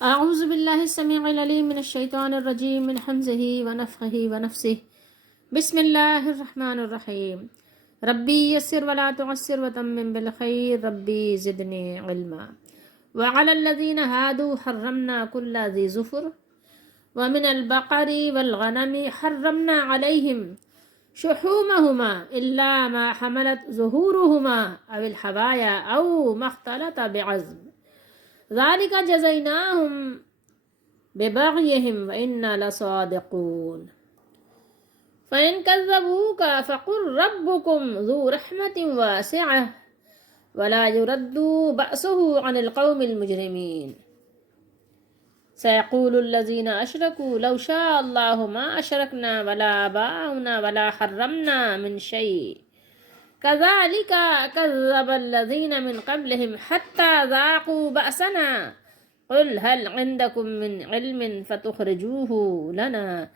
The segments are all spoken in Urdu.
اعوذ باللہ السمیع العلیم من الشیطان الرجیم من حمزہ ونفخہ ونفسہ بسم اللہ الرحمن الرحیم ربی یسر ولا تعسر وتمم بالخیر ربی زدنی علما وعلى الذین هادوا حرمنا كل ذی ظفر ومن البقر والغنم حرمنا علیہم شحومهما الا ما حملت ظهورهما او الحوایا او ما اختلط بعظم ذالک جزیناہم ببغیہم وإنا لصادقون فإن كذبوك فقل ربكم ذو رحمة واسعة ولا يرد بأسه عن القوم المجرمين سيقول الذين أشركوا لو شاء الله ما أشركنا ولا آباؤنا ولا حرمنا من شيء كذلك كذب الذين من قبلهم حتى ذاقوا بأسنا قل هل عندكم من علم فتخرجوه لنا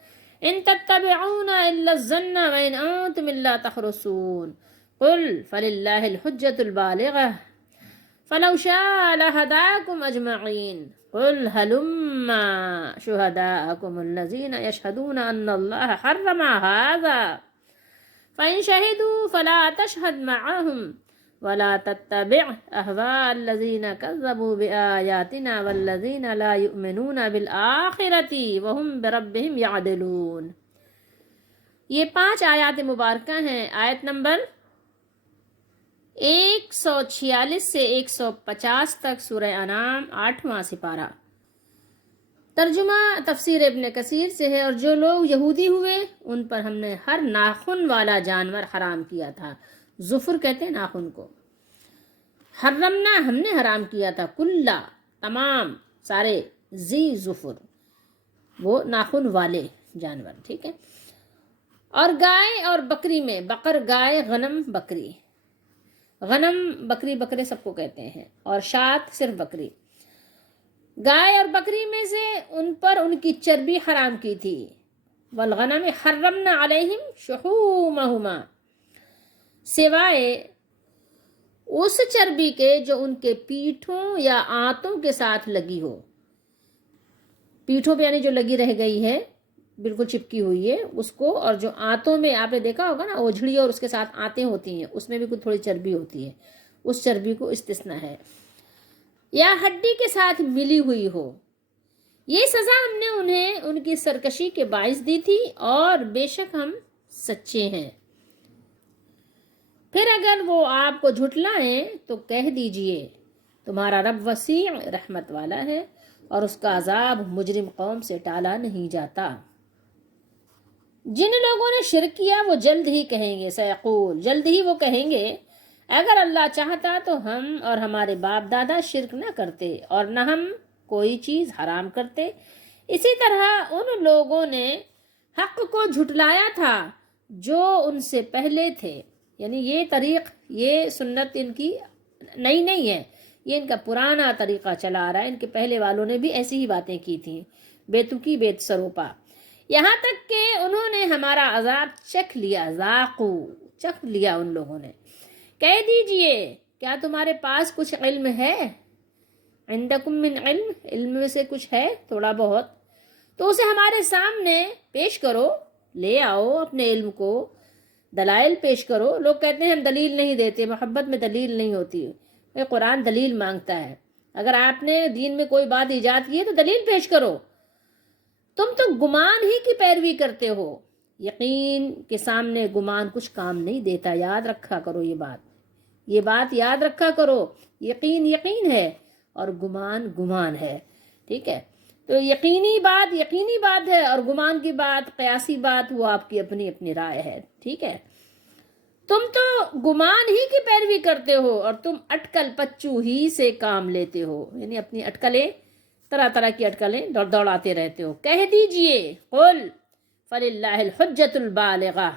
إن تتبعون إلا الظن وإن أنتم إلا تخرصون قل فلله الحجة البالغة فلو شاء لهداكم أجمعين قل هلما شهداءكم الذين يشهدون أن الله حرم هذا فإن شهدوا فلا تشهد معهم ولا تتبع أهواء الذين كذبوا بآياتنا والذين لا يؤمنون بالآخرة وهم بربهم يعدلون۔ یہ 5 آیات مبارکہ ہیں۔ آیت نمبر 146 سے 150 تک سورہ انعام 8واں سپارہ۔ ترجمہ تفسیر ابن کثیر سے ہے۔ اور جو لوگ یہودی ہوئے ان پر ہم نے ہر ناخن والا جانور حرام کیا تھا۔ ظفر کہتے ہیں ناخن کو۔ حرمنا ہم نے حرام کیا تھا، کلا تمام سارے، ذی ظفر وہ ناخن والے جانور، ٹھیک ہے۔ اور گائے اور بکری میں، بقر گائے، غنم بکری، غنم بکری بکرے سب کو کہتے ہیں، اور شات صرف بکری۔ گائے اور بکری میں سے ان پر ان کی چربی حرام کی تھی۔ والغنم حرمنا علیہم شحومہما، سوائے اس چربی کے جو ان کے پیٹھوں یا آنتوں کے ساتھ لگی ہو۔ پیٹھوں پہ یعنی جو لگی رہ گئی ہے، بالکل چپکی ہوئی ہے اس کو، اور جو آنتوں میں آپ نے دیکھا ہوگا نا اوجھڑی اور اس کے ساتھ آنتیں ہوتی ہیں، اس میں بھی کچھ تھوڑی چربی ہوتی ہے، اس چربی کو استثناء ہے۔ یا ہڈی کے ساتھ ملی ہوئی ہو۔ یہ سزا ہم نے انہیں ان کی سرکشی کے باعث دی تھی، اور بے شک ہم سچے ہیں۔ پھر اگر وہ آپ کو جھٹلائیں تو کہہ دیجئے تمہارا رب وسیع رحمت والا ہے، اور اس کا عذاب مجرم قوم سے ٹالا نہیں جاتا۔ جن لوگوں نے شرک کیا وہ جلد ہی کہیں گے، سیقول جلد ہی وہ کہیں گے، اگر اللہ چاہتا تو ہم اور ہمارے باپ دادا شرک نہ کرتے اور نہ ہم کوئی چیز حرام کرتے۔ اسی طرح ان لوگوں نے حق کو جھٹلایا تھا جو ان سے پہلے تھے، یعنی یہ طریق، یہ سنت ان کی نئی نہیں ہے، یہ ان کا پرانا طریقہ چلا آ رہا ہے۔ ان کے پہلے والوں نے بھی ایسی ہی باتیں کی تھیں، بیتوکی بیت سروپا، یہاں تک کہ انہوں نے ہمارا عذاب چکھ لیا، ذاقو چکھ لیا ان لوگوں نے۔ کہہ دیجئے کیا تمہارے پاس کچھ علم ہے؟ عندکم من علم، علم میں سے کچھ ہے تھوڑا بہت، تو اسے ہمارے سامنے پیش کرو، لے آؤ اپنے علم کو، دلائل پیش کرو۔ لوگ کہتے ہیں ہم دلیل نہیں دیتے، محبت میں دلیل نہیں ہوتی۔ یہ قرآن دلیل مانگتا ہے۔ اگر آپ نے دین میں کوئی بات ایجاد کی ہے تو دلیل پیش کرو۔ تم تو گمان ہی کی پیروی کرتے ہو، یقین کے سامنے گمان کچھ کام نہیں دیتا۔ یاد رکھا کرو یہ بات یاد رکھا کرو۔ یقین یقین ہے اور گمان گمان ہے، ٹھیک ہے۔ تو یقینی بات ہے، اور گمان کی بات، قیاسی بات، وہ آپ کی اپنی اپنی رائے ہے، ٹھیک ہے۔ تم تو گمان ہی کی پیروی کرتے ہو، اور تم اٹکل پچو ہی سے کام لیتے ہو، یعنی اپنی اٹکلیں، طرح طرح کی اٹکلیں دوڑاتے رہتے ہو۔ کہہ دیجئے قل فللہ الحجۃ البالغہ،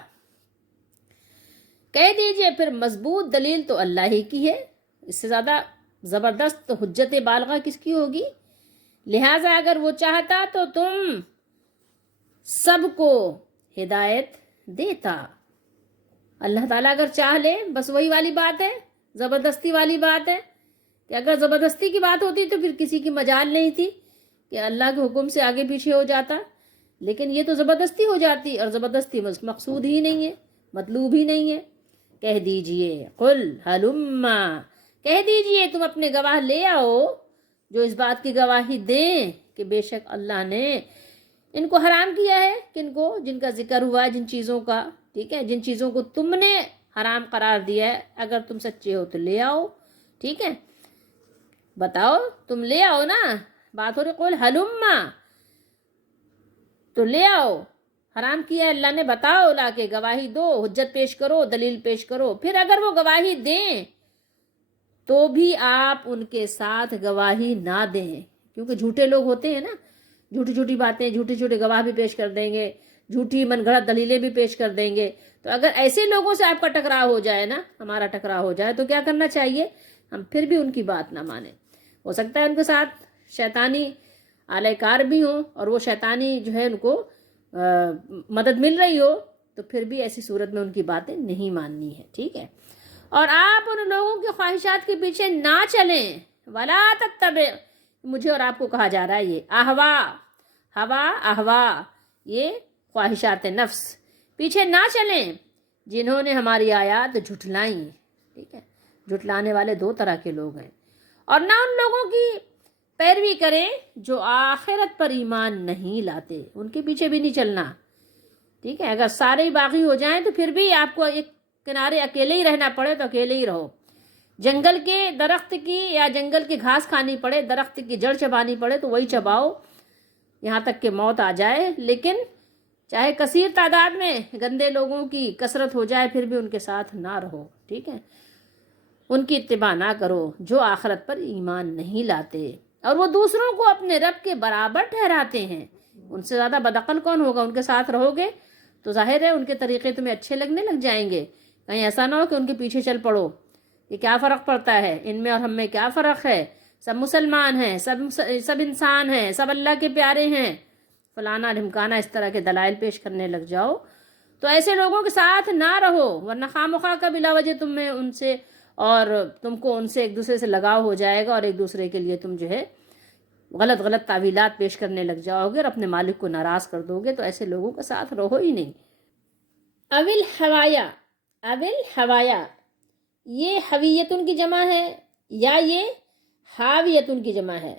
کہہ دیجئے پھر مضبوط دلیل تو اللہ ہی کی ہے، اس سے زیادہ زبردست تو حجت بالغہ کس کی ہوگی؟ لہٰذا اگر وہ چاہتا تو تم سب کو ہدایت دیتا۔ اللہ تعالیٰ اگر چاہ لے، بس وہی والی بات ہے، زبردستی والی بات ہے، کہ اگر زبردستی کی بات ہوتی تو پھر کسی کی مجال نہیں تھی۔ کہ اللہ کے حکم سے آگے پیچھے ہو جاتا، لیکن یہ تو زبردستی ہو جاتی، اور زبردستی مقصود ہی نہیں ہے، مطلوب ہی نہیں ہے۔ کہہ دیجئے قل ہلما، کہہ دیجئے تم اپنے گواہ لے آؤ جو اس بات کی گواہی دیں کہ بے شک اللہ نے ان کو حرام کیا ہے، کن کو؟ جن کا ذکر ہوا ہے، جن چیزوں کا، ٹھیک ہے، جن چیزوں کو تم نے حرام قرار دیا ہے، اگر تم سچے ہو تو لے آؤ، ٹھیک ہے، بتاؤ، تم لے آؤ نا، بات ہو رہی قول ہلما، تو لے آؤ، حرام کیا ہے اللہ نے، بتاؤ، لا کے گواہی دو، حجت پیش کرو، دلیل پیش کرو۔ پھر اگر وہ گواہی دیں تو بھی آپ ان کے ساتھ گواہی نہ دیں، کیونکہ جھوٹے لوگ ہوتے ہیں نا، جھوٹی جھوٹی باتیں، جھوٹے جھوٹے گواہ بھی پیش کر دیں گے، جھوٹی من گھڑت دلیلیں بھی پیش کر دیں گے۔ تو اگر ایسے لوگوں سے آپ کا ٹکراؤ ہو جائے نا، ہمارا ٹکراؤ ہو جائے، تو کیا کرنا چاہیے؟ ہم پھر بھی ان کی بات نہ مانیں۔ ہو سکتا ہے ان کے ساتھ شیطانی اعلی کار بھی ہوں، اور وہ شیطانی جو ہے ان کو مدد مل رہی ہو، تو پھر بھی ایسی صورت میں ان کی باتیں نہیں ماننی ہے، ٹھیک ہے۔ اور آپ ان لوگوں کی خواہشات کے پیچھے نہ چلیں، ولا تتبع، مجھے اور آپ کو کہا جا رہا ہے یہ احوا، ہوا، احوا، یہ خواہشات نفس، پیچھے نہ چلیں جنہوں نے ہماری آیات جھٹلائیں، ٹھیک ہے۔ جھٹلانے والے دو طرح کے لوگ ہیں، اور نہ ان لوگوں کی پیروی کریں جو آخرت پر ایمان نہیں لاتے، ان کے پیچھے بھی نہیں چلنا، ٹھیک ہے۔ اگر سارے ہی باغی ہو جائیں تو پھر بھی آپ کو ایک کنارے اکیلے ہی رہنا پڑے تو اکیلے ہی رہو۔ جنگل کے درخت کی یا جنگل کی گھاس کھانی پڑے، درخت کی جڑ چبانی پڑے تو وہی چباؤ یہاں تک کہ موت آ جائے، لیکن چاہے کثیر تعداد میں گندے لوگوں کی کثرت ہو جائے پھر بھی ان کے ساتھ نہ رہو، ٹھیک ہے، ان کی اتباع نہ کرو جو آخرت پر ایمان نہیں لاتے، اور وہ دوسروں کو اپنے رب کے برابر ٹھہراتے ہیں۔ ان سے زیادہ بدعقل کون ہوگا؟ ان کے ساتھ رہو گے تو ظاہر ہے ان کے طریقے تمہیں اچھے لگنے لگ جائیں گے، کہیں ایسا نہ ہو کہ ان کے پیچھے چل پڑو۔ یہ کیا فرق پڑتا ہے ان میں اور ہم میں؟ کیا فرق ہے؟ سب مسلمان ہیں، سب انسان ہیں، سب اللہ کے پیارے ہیں، فلانا ڈھمکانا، اس طرح کے دلائل پیش کرنے لگ جاؤ تو ایسے لوگوں کے ساتھ نہ رہو، ورنہ خواہ کا بلا وجہ تم میں ان سے، اور تم کو ان سے ایک دوسرے سے لگاؤ ہو جائے گا، اور ایک دوسرے کے لیے تم جو ہے غلط غلط تعویلات پیش کرنے لگ جاؤ گے اور اپنے مالک کو ناراض کر دو گے، تو ایسے لوگوں کے ساتھ رہو ہی نہیں۔ اول حوایا، اول حوایا، یہ حویتن کی جمع ہے یا یہ حاویتن کی جمع ہے،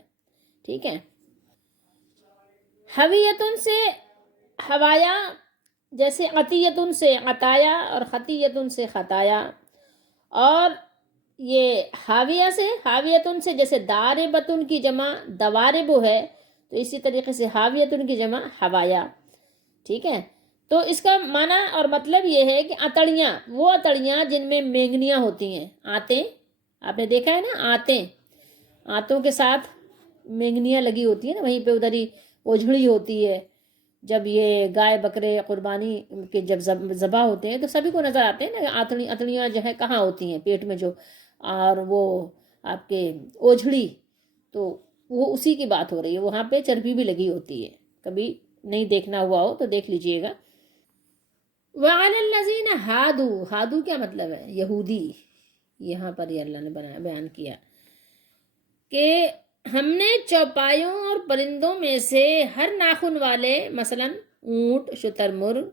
ٹھیک ہے۔ حویتن سے حوایا، جیسے عطیتن سے عطایا اور خطیتن سے خطایا، اور یہ حاویہ سے، حاویتن سے جیسے داربتن کی جمع دوارب ہے، تو اسی طریقے سے حاویتن کی جمع حوایا، ٹھیک ہے۔ تو اس کا معنی اور مطلب یہ ہے کہ اتڑیاں، وہ اتڑیاں جن میں مینگنیاں ہوتی ہیں، آتیں، آپ نے دیکھا ہے نا، آتیں، آتوں کے ساتھ مینگنیاں لگی ہوتی ہیں نا، وہیں پہ ادھر ہی اوجھڑی ہوتی ہے۔ جب یہ گائے بکرے قربانی کے جب ذبح ہوتے ہیں تو سبھی کو نظر آتے ہیں نا، اتڑیاں جو ہے کہاں ہوتی ہیں، پیٹ میں جو، اور وہ آپ کے اوجھڑی، تو وہ اسی کی بات ہو رہی ہے، وہاں پہ چربی بھی لگی ہوتی ہے، کبھی نہیں دیکھنا ہوا ہو تو دیکھ لیجئے گا۔ وَعَلَى الَّذِينَ هَادُوا، ہادو کیا مطلب ہے؟ یہودی، یہاں پر یہ اللہ نے بیان کیا کہ ہم نے چوپایوں اور پرندوں میں سے ہر ناخن والے، مثلا اونٹ، شتر مرغ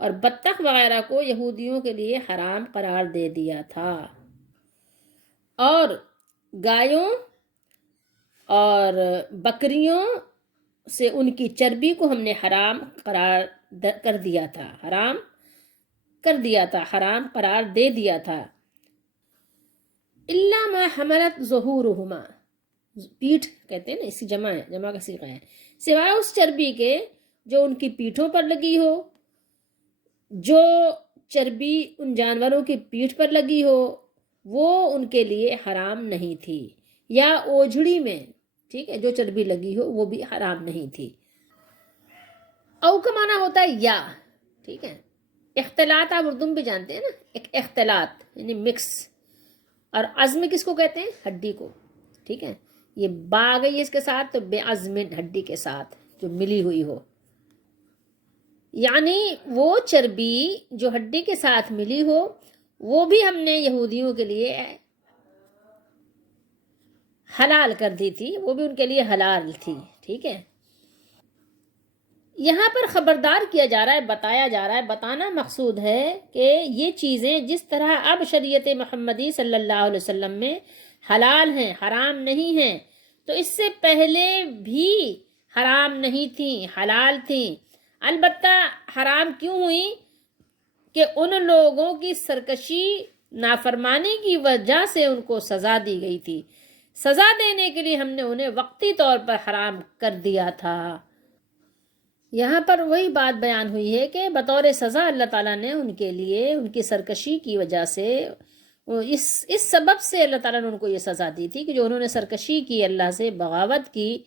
اور بطخ وغیرہ کو یہودیوں کے لیے حرام قرار دے دیا تھا، اور گایوں اور بکریوں سے ان کی چربی کو ہم نے حرام قرار کر دیا تھا، حرام کر دیا تھا، حرام قرار دے دیا تھا۔ الا ما حملت ظہورہما، پیٹھ کہتے ہیں نا، اسی جمع ہے، جمع کا صیغہ ہے، سوائے اس چربی کے جو ان کی پیٹھوں پر لگی ہو، جو چربی ان جانوروں کی پیٹھ پر لگی ہو وہ ان کے لیے حرام نہیں تھی، یا اوجھڑی میں، ٹھیک ہے، جو چربی لگی ہو وہ بھی حرام نہیں تھی۔ او کا معنی ہوتا ہے یا، ٹھیک ہے۔ اختلاط آپ اردو میں بھی جانتے ہیں نا، ایک اختلاط یعنی مکس، اور عظم کس کو کہتے ہیں؟ ہڈی کو، ٹھیک ہے۔ یہ با آ گئی ہے اس کے ساتھ تو بے عظم، ہڈی کے ساتھ جو ملی ہوئی ہو، یعنی وہ چربی جو ہڈی کے ساتھ ملی ہو وہ بھی ہم نے یہودیوں کے لیے حلال کر دی تھی، وہ بھی ان کے لیے حلال تھی. ٹھیک ہے، یہاں پر خبردار کیا جا رہا ہے، بتایا جا رہا ہے، بتانا مقصود ہے کہ یہ چیزیں جس طرح اب شریعت محمدی صلی اللہ علیہ وسلم میں حلال ہیں، حرام نہیں ہیں، تو اس سے پہلے بھی حرام نہیں تھیں، حلال تھیں. البتہ حرام کیوں ہوئی؟ کہ ان لوگوں کی سرکشی، نافرمانی کی وجہ سے ان کو سزا دی گئی تھی. سزا دینے کے لیے ہم نے انہیں وقتی طور پر حرام کر دیا تھا. یہاں پر وہی بات بیان ہوئی ہے کہ بطور سزا اللہ تعالیٰ نے ان کے لیے، ان کی سرکشی کی وجہ سے، اس سبب سے اللہ تعالیٰ نے ان کو یہ سزا دی تھی کہ جو انہوں نے سرکشی کی، اللہ سے بغاوت کی،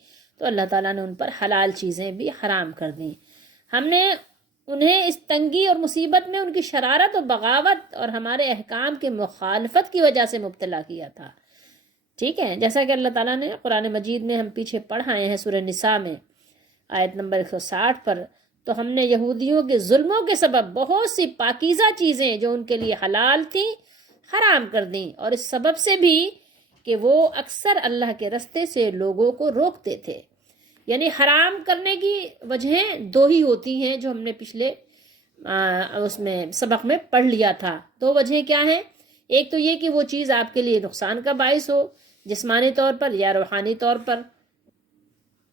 تو اللہ تعالیٰ نے ان پر حلال چیزیں بھی حرام کر دیں. ہم نے انہیں اس تنگی اور مصیبت میں ان کی شرارت و بغاوت اور ہمارے احکام کے مخالفت کی وجہ سے مبتلا کیا تھا. ٹھیک ہے، جیسا کہ اللہ تعالیٰ نے قرآن مجید میں ہم پیچھے پڑھائے ہیں سورہ نساء میں آیت نمبر 160 پر، تو ہم نے یہودیوں کے ظلموں کے سبب بہت سی پاکیزہ چیزیں جو ان کے لیے حلال تھیں حرام کر دیں، اور اس سبب سے بھی کہ وہ اکثر اللہ کے رستے سے لوگوں کو روکتے تھے. یعنی حرام کرنے کی وجہیں دو ہی ہوتی ہیں جو ہم نے پچھلے اس میں سبق میں پڑھ لیا تھا. دو وجہیں کیا ہیں؟ ایک تو یہ کہ وہ چیز آپ کے لیے نقصان کا باعث ہو، جسمانی طور پر یا روحانی طور پر.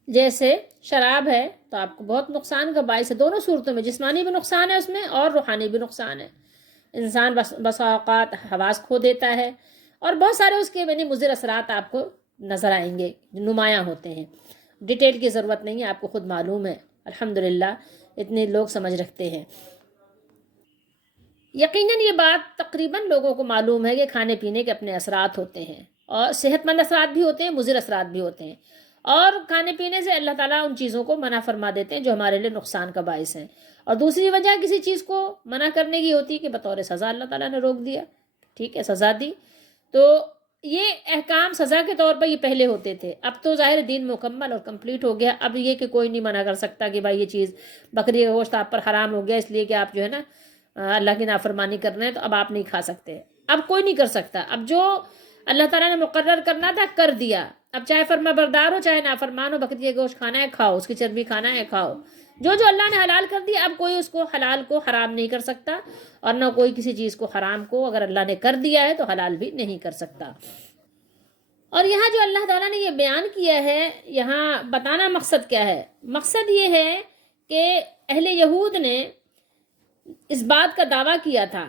جیسے شراب ہے تو آپ کو بہت نقصان کا باعث ہے، دونوں صورتوں میں، جسمانی بھی نقصان ہے اس میں اور روحانی بھی نقصان ہے. انسان بسا اوقات حواس کھو دیتا ہے، اور بہت سارے اس کے مضر اثرات آپ کو نظر آئیں گے، نمایاں ہوتے ہیں. ڈیٹیل کی ضرورت نہیں ہے، آپ کو خود معلوم ہے، الحمدللہ اتنے لوگ سمجھ رکھتے ہیں. یقیناً یہ بات تقریباً لوگوں کو معلوم ہے کہ کھانے پینے کے اپنے اثرات ہوتے ہیں، اور صحت مند اثرات بھی ہوتے ہیں، مضر اثرات بھی ہوتے ہیں. اور کھانے پینے سے اللہ تعالیٰ ان چیزوں کو منع فرما دیتے ہیں جو ہمارے لیے نقصان کا باعث ہیں. اور دوسری وجہ کسی چیز کو منع کرنے کی ہوتی ہے کہ بطور سزا اللہ تعالیٰ نے روک دیا. ٹھیک ہے، سزا دی. تو یہ احکام سزا کے طور پر یہ پہلے ہوتے تھے. اب تو ظاہر دین مکمل اور کمپلیٹ ہو گیا. اب یہ کہ کوئی نہیں منع کر سکتا کہ بھائی یہ چیز بکری کا گوشت آپ پر حرام ہو گیا اس لیے کہ آپ جو ہے نا اللہ کی نافرمانی کر رہے ہیں، تو اب آپ نہیں کھا سکتے. اب کوئی نہیں کر سکتا. اب جو اللہ تعالیٰ نے مقرر کرنا تھا کر دیا. اب چاہے فرما بردار ہو چاہے نافرمان ہو، بکری کا گوشت کھانا ہے کھاؤ، اس کی چربی کھانا ہے کھاؤ. جو اللہ نے حلال کر دیا، اب کوئی اس کو حلال کو حرام نہیں کر سکتا، اور نہ کوئی کسی چیز کو حرام کو اگر اللہ نے کر دیا ہے تو حلال بھی نہیں کر سکتا. اور یہاں جو اللہ تعالیٰ نے یہ بیان کیا ہے، یہاں بتانا مقصد کیا ہے؟ مقصد یہ ہے کہ اہل یہود نے اس بات کا دعویٰ کیا تھا،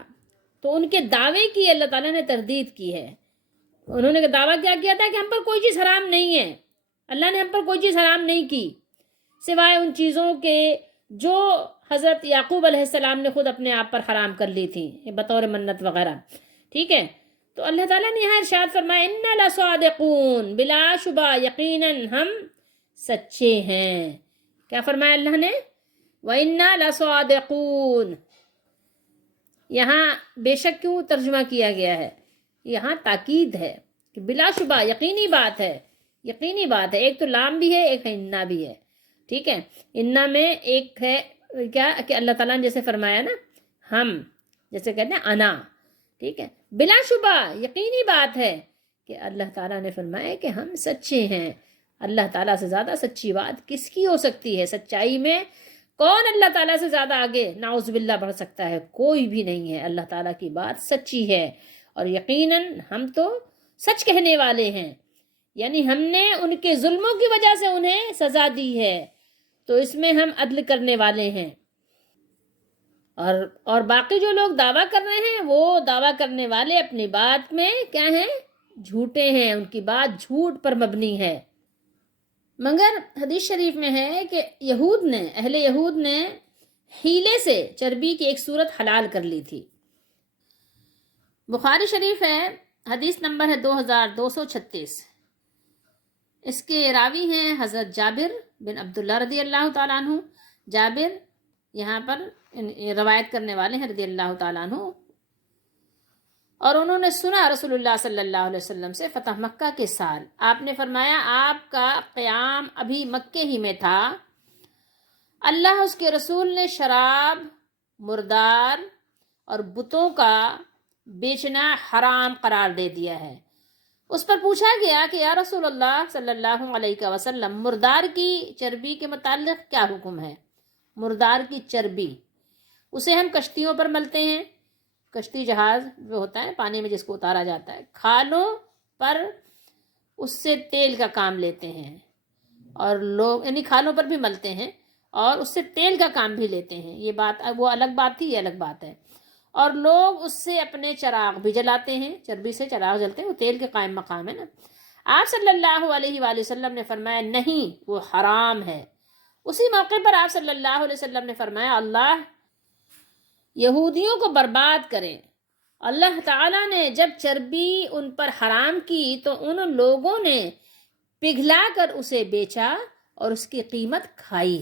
تو ان کے دعوے کی اللہ تعالیٰ نے تردید کی ہے. انہوں نے دعویٰ کیا تھا کہ ہم پر کوئی چیز حرام نہیں ہے، اللہ نے ہم پر کوئی چیز حرام نہیں کی سوائے ان چیزوں کے جو حضرت یعقوب علیہ السلام نے خود اپنے آپ پر حرام کر لی تھی بطور منت وغیرہ. ٹھیک ہے، تو اللہ تعالیٰ نے یہاں ارشاد فرمایا اِنَّا لَصَادِقُونَ، بلا شبہ یقیناً ہم سچے ہیں. کیا فرمایا اللہ نے؟ وَإِنَّا لَصَادِقُونَ. یہاں بے شک کیوں ترجمہ کیا گیا ہے؟ یہاں تاکید ہے کہ بلا شبہ یقینی بات ہے، یقینی بات ہے. ایک تو لام بھی ہے، ایک ہے انا بھی ہے. ٹھیک ہے، انا میں ایک ہے کیا کہ اللہ تعالیٰ نے جیسے فرمایا نا ہم، جیسے کہتے ہیں انا. ٹھیک ہے، بلا شبہ یقینی بات ہے کہ اللہ تعالیٰ نے فرمایا کہ ہم سچے ہیں. اللہ تعالیٰ سے زیادہ سچی بات کس کی ہو سکتی ہے؟ سچائی میں کون اللہ تعالیٰ سے زیادہ آگے نعوذ باللہ بڑھ سکتا ہے؟ کوئی بھی نہیں ہے. اللہ تعالیٰ کی بات سچی ہے، اور یقیناً ہم تو سچ کہنے والے ہیں. یعنی ہم نے ان کے ظلموں کی وجہ سے انہیں سزا دی ہے، تو اس میں ہم عدل کرنے والے ہیں. اور باقی جو لوگ دعویٰ کر رہے ہیں، وہ دعویٰ کرنے والے اپنی بات میں کیا ہیں؟ جھوٹے ہیں. ان کی بات جھوٹ پر مبنی ہے. مگر حدیث شریف میں ہے کہ اہل یہود نے ہیلے سے چربی کی ایک صورت حلال کر لی تھی. بخاری شریف ہے، حدیث نمبر ہے 2236. اس کے راوی ہیں حضرت جابر بن عبداللہ رضی اللہ تعالیٰ عنہ. جابر یہاں پر روایت کرنے والے ہیں رضی اللہ تعالیٰ عنہ، اور انہوں نے سنا رسول اللہ صلی اللہ علیہ وسلم سے فتح مکہ کے سال. آپ نے فرمایا آپ کا قیام ابھی مکے ہی میں تھا، اللہ اس کے رسول نے شراب، مردار اور بتوں کا بیچنا حرام قرار دے دیا ہے، اس پر پوچھا گیا کہ یا رسول اللہ صلی اللہ علیہ وسلم، مردار کی چربی کے متعلق کیا حکم ہے؟ مردار کی چربی، اسے ہم کشتیوں پر ملتے ہیں، کشتی جہاز جو ہوتا ہے پانی میں جس کو اتارا جاتا ہے، کھالوں پر اس سے تیل کا کام لیتے ہیں، اور لوگ یعنی کھالوں پر بھی ملتے ہیں اور اس سے تیل کا کام بھی لیتے ہیں. یہ بات وہ الگ بات تھی، یہ الگ بات ہے. اور لوگ اس سے اپنے چراغ بھی جلاتے ہیں، چربی سے چراغ جلتے ہیں، وہ تیل کے قائم مقام ہے نا. آپ صلی اللہ علیہ وآلہ وسلم نے فرمایا نہیں، وہ حرام ہے. اسی موقع پر آپ صلی اللہ علیہ وسلم نے فرمایا اللہ یہودیوں کو برباد کرے. اللہ تعالیٰ نے جب چربی ان پر حرام کی تو ان لوگوں نے پگھلا کر اسے بیچا اور اس کی قیمت کھائی.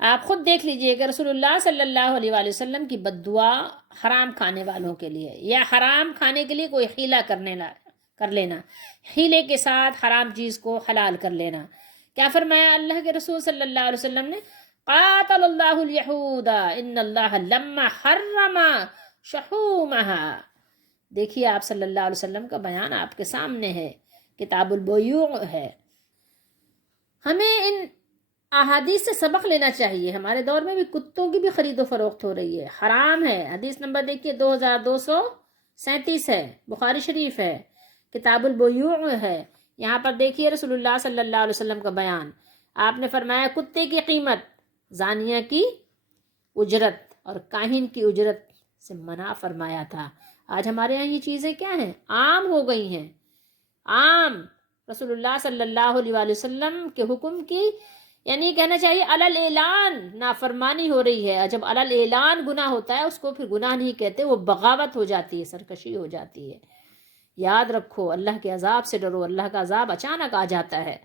آپ خود دیکھ لیجئے کہ رسول اللہ صلی اللہ علیہ وآلہ وسلم کی بد دعا حرام کھانے والوں کے لیے، یا حرام کھانے کے لیے کوئی حیلہ کر لینا، حیلے کے ساتھ حرام چیز کو حلال کر لینا. کیا فرمایا اللہ کے رسول صلی اللہ علیہ وسلم نے؟ قاتل اللہ الیہود ان اللہ لما حرم شحومها. دیکھیے آپ صلی اللہ علیہ وسلم کا بیان آپ کے سامنے ہے، کتاب البیوع ہے. ہمیں ان احادیث سے سبق لینا چاہیے. ہمارے دور میں بھی کتوں کی بھی خرید و فروخت ہو رہی ہے، حرام ہے. حدیث نمبر دیکھیے 2237 ہے، بخاری شریف ہے، کتاب البیوع ہے. یہاں پر دیکھیے رسول اللہ صلی اللہ علیہ وسلم کا بیان. آپ نے فرمایا کتے کی قیمت زانیہ کی اجرت اور کاہن کی اجرت سے منع فرمایا تھا. آج ہمارے یہاں یہ چیزیں کیا ہیں؟ عام ہو گئی ہیں، عام. رسول اللہ صلی اللہ علیہ وآلہ وسلم کے حکم کی یعنی کہنا چاہیے علل اعلان نافرمانی ہو رہی ہے. جب علل اعلان گناہ ہوتا ہے اس کو پھر گناہ نہیں کہتے، وہ بغاوت ہو جاتی ہے، سرکشی ہو جاتی ہے. یاد رکھو، اللہ کے عذاب سے ڈرو، اللہ کا عذاب اچانک آ جاتا ہے.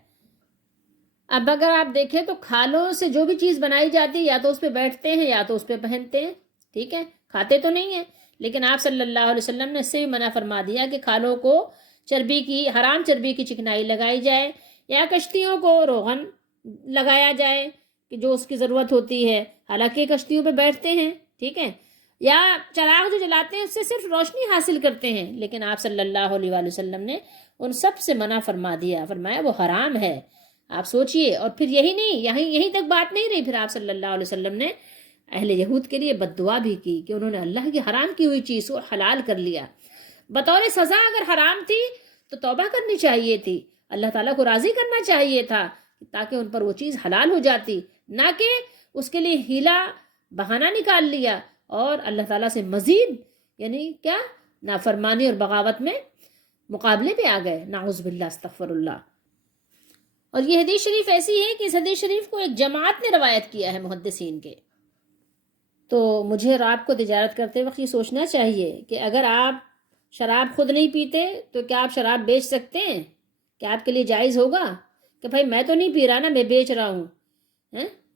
اب اگر آپ دیکھیں تو کھالوں سے جو بھی چیز بنائی جاتی ہے یا تو اس پہ بیٹھتے ہیں یا تو اس پہ پہنتے ہیں، ٹھیک ہے، کھاتے تو نہیں ہیں. لیکن آپ صلی اللہ علیہ وسلم نے اس سے بھی منع فرما دیا کہ کھالوں کو چربی کی، حرام چربی کی چکنائی لگائی جائے، یا کشتیوں کو روغن لگایا جائے کہ جو اس کی ضرورت ہوتی ہے. حالانکہ کشتیوں پہ بیٹھتے ہیں، ٹھیک ہے، یا چراغ جو جلاتے ہیں اس سے صرف روشنی حاصل کرتے ہیں. لیکن آپ صلی اللہ علیہ وآلہ وسلم نے ان سب سے منع فرما دیا، فرمایا وہ حرام ہے. آپ سوچئے. اور پھر یہی نہیں، یہیں تک بات نہیں رہی، پھر آپ صلی اللہ علیہ وسلم نے اہل یہود کے لیے بد دعا بھی کی کہ انہوں نے اللہ کی حرام کی ہوئی چیز کو حلال کر لیا. بطور سزا اگر حرام تھی تو توبہ کرنی چاہیے تھی، اللہ تعالیٰ کو راضی کرنا چاہیے تھا تاکہ ان پر وہ چیز حلال ہو جاتی، نہ کہ اس کے لیے ہیلا بہانہ نکال لیا اور اللہ تعالیٰ سے مزید یعنی کیا نافرمانی اور بغاوت میں مقابلے پہ آ گئے. نعوذ باللہ، استغفر اللہ. اور یہ حدیث شریف ایسی ہے کہ اس حدیث شریف کو ایک جماعت نے روایت کیا ہے محدثین کے. تو مجھے اور آپ کو تجارت کرتے وقت یہ سوچنا چاہیے کہ اگر آپ شراب خود نہیں پیتے تو کیا آپ شراب بیچ سکتے ہیں؟ کیا آپ کے لیے جائز ہوگا کہ بھائی میں تو نہیں پی رہا نا، میں بیچ رہا ہوں؟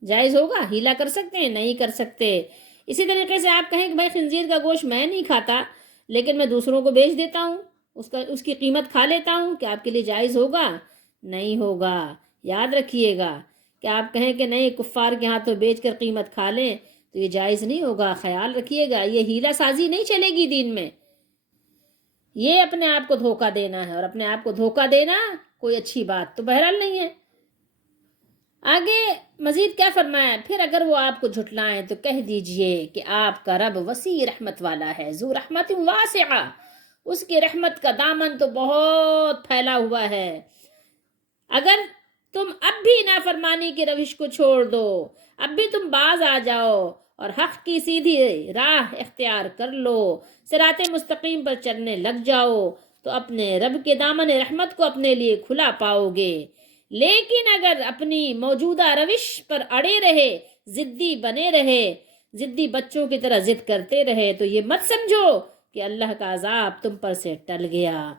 جائز ہوگا؟ ہیلا کر سکتے ہیں؟ نہیں کر سکتے. اسی طریقے سے آپ کہیں کہ بھائی خنزیر کا گوشت میں نہیں کھاتا لیکن میں دوسروں کو بیچ دیتا ہوں، اس کی قیمت کھا لیتا ہوں، کیا آپ کے لیے جائز ہوگا؟ نہیں ہوگا. یاد رکھیے گا کہ آپ کہیں کہ نہیں کفار کے ہاتھوں بیچ کر قیمت کھا لیں تو یہ جائز نہیں ہوگا. خیال رکھیے گا، یہ ہیلا سازی نہیں چلے گی دین میں. یہ اپنے آپ کو دھوکہ دینا ہے، اور اپنے آپ کو دھوکہ دینا کوئی اچھی بات تو بہرحال نہیں ہے. آگے مزید کیا فرمایا؟ پھر اگر وہ آپ کو جھٹلائیں تو کہہ دیجئے کہ آپ کا رب وسیع رحمت والا ہے، ذو رحمت واسعہ، اس کی رحمت کا دامن تو بہت پھیلا ہوا ہے. اگر تم اب بھی نافرمانی کی روش کو چھوڑ دو، اب بھی تم باز آ جاؤ اور حق کی سیدھی راہ اختیار کر لو، صراط مستقیم پر چلنے لگ جاؤ تو اپنے رب کے دامن رحمت کو اپنے لیے کھلا پاؤ گے. لیکن اگر اپنی موجودہ روش پر اڑے رہے، ضدی بنے رہے، ضدی بچوں کی طرح ضد کرتے رہے تو یہ مت سمجھو کہ اللہ کا عذاب تم پر سے ٹل گیا.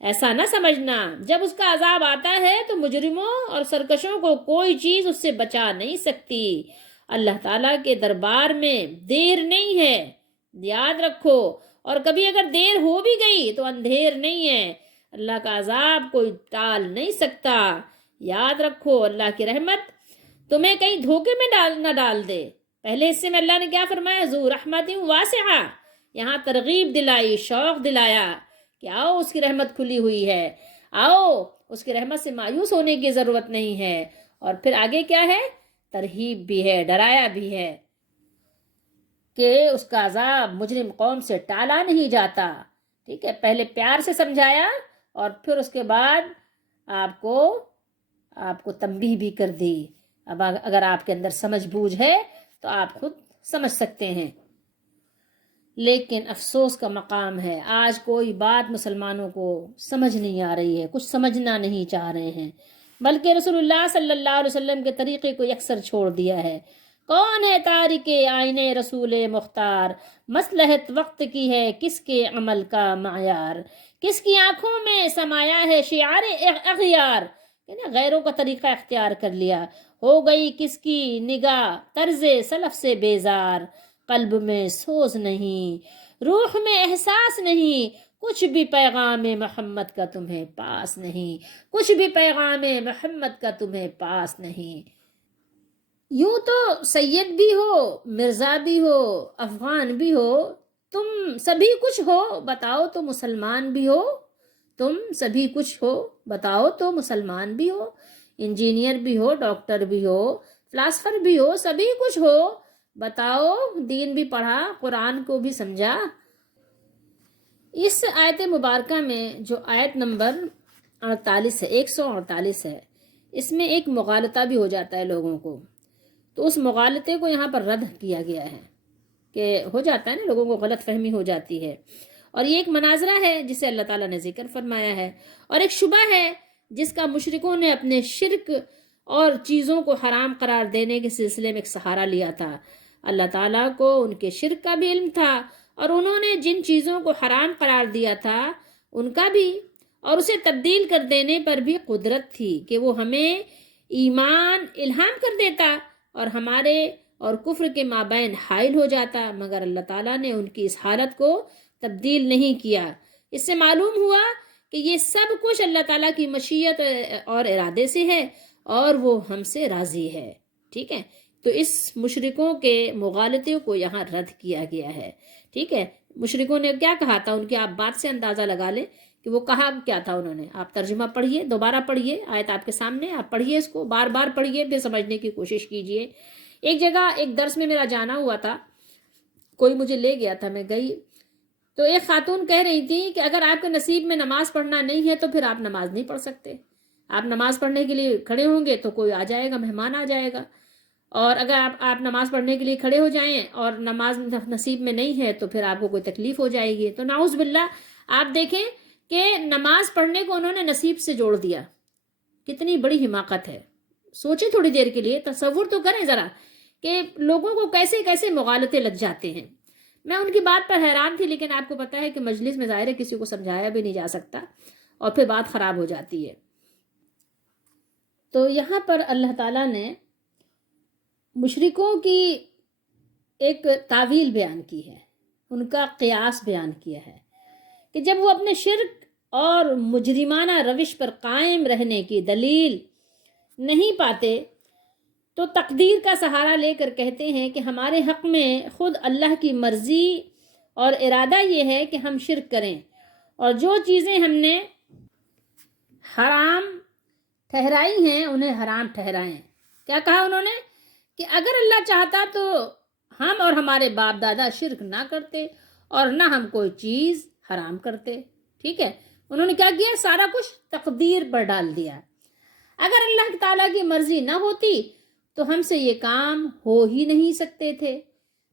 ایسا نہ سمجھنا، جب اس کا عذاب آتا ہے تو مجرموں اور سرکشوں کو کوئی چیز اس سے بچا نہیں سکتی. اللہ تعالیٰ کے دربار میں دیر نہیں ہے، یاد رکھو. اور کبھی اگر دیر ہو بھی گئی تو اندھیر نہیں ہے، اللہ کا عذاب کوئی ٹال نہیں سکتا. یاد رکھو، اللہ کی رحمت تمہیں کہیں دھوکے میں نہ ڈال دے. پہلے حصے میں اللہ نے کیا فرمایا؟ ذو رحمت واسعہ. یہاں ترغیب دلائی، شوق دلایا کہ آؤ اس کی رحمت کھلی ہوئی ہے، آؤ اس کی رحمت سے مایوس ہونے کی ضرورت نہیں ہے۔ اور پھر آگے کیا ہے؟ ترہیب بھی ہے، ڈرایا بھی ہے کہ اس کا عذاب مجرم قوم سے ٹالا نہیں جاتا۔ ٹھیک ہے، پہلے پیار سے سمجھایا اور پھر اس کے بعد آپ کو تنبیہ بھی کر دی۔ اب اگر آپ کے اندر سمجھ بوجھ ہے تو آپ خود سمجھ سکتے ہیں۔ لیکن افسوس کا مقام ہے، آج کوئی بات مسلمانوں کو سمجھ نہیں آ رہی ہے، کچھ سمجھنا نہیں چاہ رہے ہیں، بلکہ رسول اللہ صلی اللہ علیہ وسلم کے طریقے کو یکسر چھوڑ دیا ہے۔ کون ہے تارک آئینے رسول مختار، مصلحت وقت کی ہے کس کے عمل کا معیار، کس کی آنکھوں میں سمایا ہے شعار اغیار، یعنی غیروں کا طریقہ اختیار کر لیا، ہو گئی کس کی نگاہ طرز سلف سے بیزار، قلب میں سوز نہیں، روح میں احساس نہیں، کچھ بھی پیغام محمد کا تمہیں پاس نہیں، کچھ بھی پیغام محمد کا تمہیں پاس نہیں۔ یوں تو سید بھی ہو، مرزا بھی ہو، افغان بھی ہو، تم سبھی کچھ ہو، بتاؤ تو مسلمان بھی ہو، تم سبھی کچھ ہو، بتاؤ تو مسلمان بھی ہو، انجینئر بھی ہو، ڈاکٹر بھی ہو، فلاسفر بھی ہو، سبھی کچھ ہو، بتاؤ دین بھی پڑھا، قرآن کو بھی سمجھا۔ اس آیت مبارکہ میں جو آیت نمبر 48 ہے، 148 ہے، اس میں ایک مغالطہ بھی ہو جاتا ہے لوگوں کو، تو اس مغالطے کو یہاں پر رد کیا گیا ہے کہ ہو جاتا ہے نا، لوگوں کو غلط فہمی ہو جاتی ہے، اور یہ ایک مناظرہ ہے جسے اللہ تعالیٰ نے ذکر فرمایا ہے، اور ایک شبہ ہے جس کا مشرکوں نے اپنے شرک اور چیزوں کو حرام قرار دینے کے سلسلے میں ایک سہارا لیا تھا۔ اللہ تعالیٰ کو ان کے شرک کا بھی علم تھا، اور انہوں نے جن چیزوں کو حرام قرار دیا تھا ان کا بھی، اور اسے تبدیل کر دینے پر بھی قدرت تھی کہ وہ ہمیں ایمان الہام کر دیتا اور ہمارے اور کفر کے مابین حائل ہو جاتا، مگر اللہ تعالیٰ نے ان کی اس حالت کو تبدیل نہیں کیا۔ اس سے معلوم ہوا کہ یہ سب کچھ اللہ تعالیٰ کی مشیت اور ارادے سے ہے اور وہ ہم سے راضی ہے۔ ٹھیک ہے، تو اس مشرکوں کے مغالطے کو یہاں رد کیا گیا ہے۔ ٹھیک ہے، مشرکوں نے کیا کہا تھا، ان کی آپ بات سے اندازہ لگا لیں کہ وہ کہا کیا تھا انہوں نے۔ آپ ترجمہ پڑھیے، دوبارہ پڑھیے، آیت آپ کے سامنے، آپ پڑھیے، اس کو بار بار پڑھیے، پھر سمجھنے کی کوشش کیجیے۔ ایک جگہ ایک درس میں میرا جانا ہوا تھا، کوئی مجھے لے گیا تھا، میں گئی تو ایک خاتون کہہ رہی تھی کہ اگر آپ کے نصیب میں نماز پڑھنا نہیں ہے تو پھر آپ نماز نہیں پڑھ سکتے۔ آپ نماز پڑھنے کے لیے کھڑے ہوں گے تو کوئی آ جائے گا، مہمان آ جائے گا، اور اگر آپ نماز پڑھنے کے لیے کھڑے ہو جائیں اور نماز نصیب میں نہیں ہے تو پھر آپ کو کوئی تکلیف ہو جائے گی۔ تو نعوذ باللہ، آپ دیکھیں کہ نماز پڑھنے کو انہوں نے نصیب سے جوڑ دیا۔ کتنی بڑی حماقت ہے! سوچیں تھوڑی دیر کے لیے، تصور تو کریں ذرا کہ لوگوں کو کیسے کیسے مغالطے لگ جاتے ہیں۔ میں ان کی بات پر حیران تھی، لیکن آپ کو پتہ ہے کہ مجلس میں ظاہر ہے کسی کو سمجھایا بھی نہیں جا سکتا اور پھر بات خراب ہو جاتی ہے۔ تو یہاں پر اللہ تعالیٰ نے مشرکوں کی ایک تعویل بیان کی ہے، ان کا قیاس بیان کیا ہے کہ جب وہ اپنے شرک اور مجرمانہ روش پر قائم رہنے کی دلیل نہیں پاتے تو تقدیر کا سہارا لے کر کہتے ہیں کہ ہمارے حق میں خود اللہ کی مرضی اور ارادہ یہ ہے کہ ہم شرک کریں اور جو چیزیں ہم نے حرام ٹھہرائی ہیں انہیں حرام ٹھہرائیں۔ کیا کہا انہوں نے کہ اگر اللہ چاہتا تو ہم اور ہمارے باپ دادا شرک نہ کرتے اور نہ ہم کوئی چیز حرام کرتے۔ ٹھیک ہے، انہوں نے کیا کیا؟ سارا کچھ تقدیر پر ڈال دیا۔ اگر اللہ تعالیٰ کی مرضی نہ ہوتی تو ہم سے یہ کام ہو ہی نہیں سکتے تھے۔